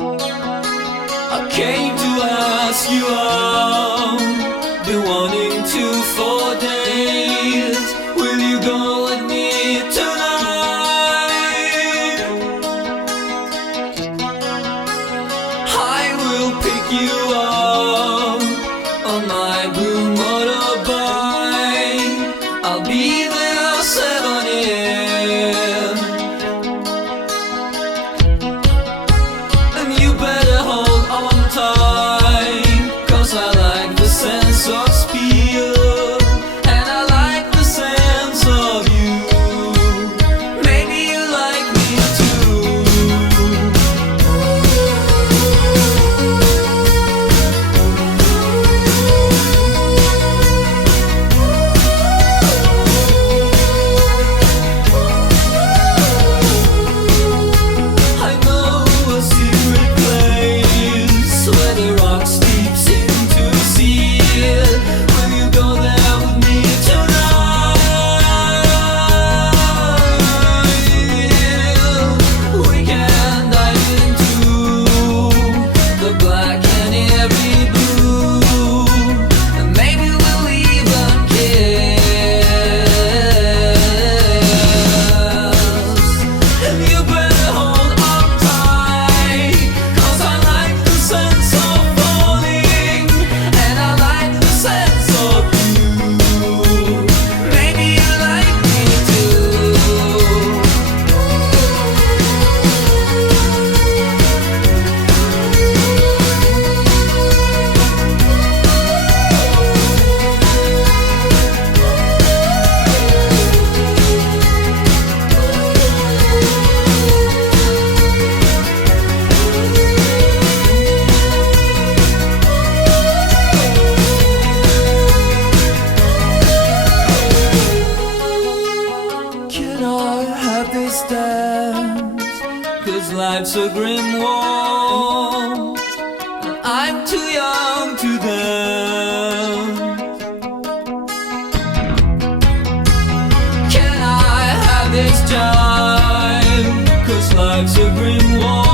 I came to ask you out, been wanting to for days. Will you go with me tonight? I will pick you up on my blue motorbike. I'll be there 7 a.m. And you better hold on tight, 'cause I like the sense of speed, and I like the sense of you. Maybe you like me too. I know a secret place where the rock steeps into sea. Will you go there with me tonight? We can dive into the black and every blue, and maybe we'll even kiss. And you better hold on tight, 'cause I like the sense of falling, and I like the sense of you. Maybe you like me too. Can I have this dance? 'Cause life's a grim war, and I'm too young to dance. Can I have this jive? 'Cause life's a grim war,